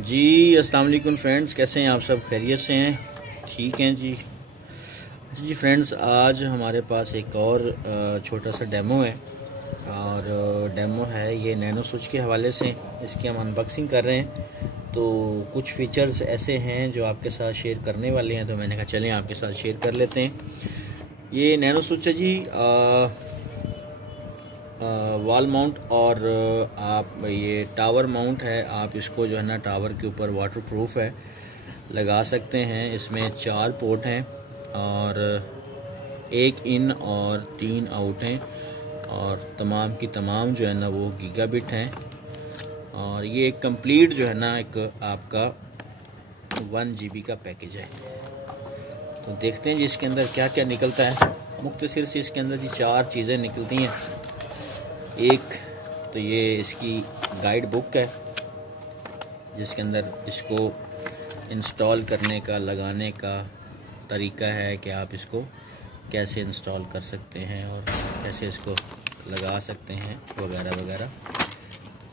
जी अस्सलाम वालेकुम फ्रेंड्स, कैसे हैं आप सब? खैरियत से हैं? ठीक हैं जी। अच्छा जी फ्रेंड्स, आज हमारे पास एक और छोटा सा डेमो है और डेमो है ये नैनो स्विच के हवाले से। इसकी हम अनबॉक्सिंग कर रहे हैं। तो कुछ फीचर्स ऐसे हैं जो आपके साथ शेयर करने वाले हैं, तो मैंने कहा चलें आपके साथ शेयर कर लेते हैं। ये नैनो स्विच है जी, वॉल माउंट और आप ये टावर माउंट है। आप इसको जो है ना टावर के ऊपर वाटर प्रूफ है, लगा सकते हैं। इसमें 4 पोर्ट हैं और 1 इन और 3 आउट हैं और तमाम की तमाम जो है ना वो गीगाबिट हैं। और ये एक कंप्लीट जो है ना एक आपका 1 GB का पैकेज है। तो देखते हैं जी इसके अंदर क्या क्या निकलता है। मुख्तसर से इसके अंदर जी 4 चीज़ें निकलती हैं। एक तो ये इसकी गाइड बुक है जिसके अंदर इसको इंस्टॉल करने का, लगाने का तरीका है कि आप इसको कैसे इंस्टॉल कर सकते हैं और कैसे इसको लगा सकते हैं वगैरह वगैरह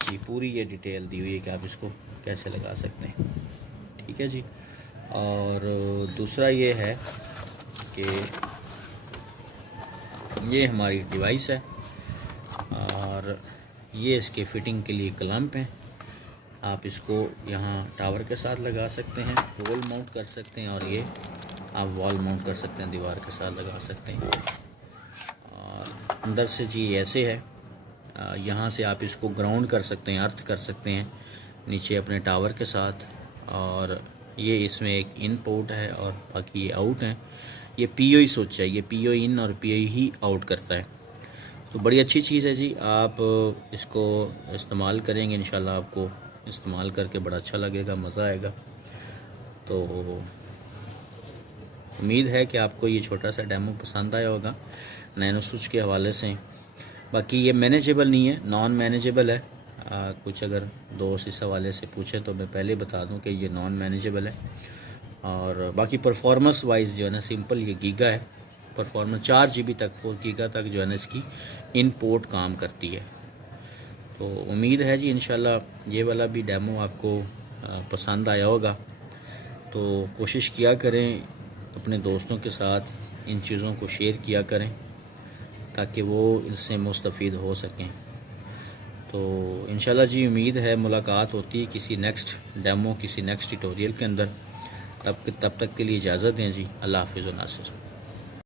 जी। पूरी ये डिटेल दी हुई है कि आप इसको कैसे लगा सकते हैं। ठीक है जी। और दूसरा ये है कि ये हमारी डिवाइस है और ये इसके फिटिंग के लिए क्लैंप हैं। आप इसको यहाँ टावर के साथ लगा सकते हैं, वॉल माउंट कर सकते हैं, और ये आप वॉल माउंट कर सकते हैं, दीवार के साथ लगा सकते हैं। और अंदर से जी ऐसे है, यहाँ से आप इसको ग्राउंड कर सकते हैं, अर्थ कर सकते हैं नीचे अपने टावर के साथ। और ये इसमें एक इन पोर्ट है और बाकी ये आउट हैं। ये POE स्विच है, ये POE इन और POE ही आउट करता है। तो बड़ी अच्छी चीज़ है जी। आप इसको इस्तेमाल करेंगे, इंशाल्लाह आपको इस्तेमाल करके बड़ा अच्छा लगेगा, मज़ा आएगा। तो उम्मीद है कि आपको ये छोटा सा डेमो पसंद आया होगा नैनो स्विच के हवाले से। बाकी ये मैनेजेबल नहीं है, नॉन मैनेजेबल है। कुछ अगर दोस्त इस हवाले से पूछें तो मैं पहले बता दूं कि ये नॉन मैनेजेबल है। और बाकी परफॉर्मेंस वाइज जो है ना सिंपल ये गीगा है। परफॉर्मेंस 4 GB तक, 4 गीगा तक जो है ना इसकी इन पोर्ट काम करती है। तो उम्मीद है जी इंशाल्लाह ये वाला भी डेमो आपको पसंद आया होगा। तो कोशिश किया करें अपने दोस्तों के साथ इन चीज़ों को शेयर किया करें ताकि वो इससे मुस्तफ़ीद हो सकें। तो इंशाल्लाह जी उम्मीद है मुलाकात होती है किसी नेक्स्ट डेमो, किसी नेक्स्ट ट्यूटोरियल के अंदर। तब तक के लिए इजाज़त दें जी। अल्लाह हाफ़िज़ व नासिर।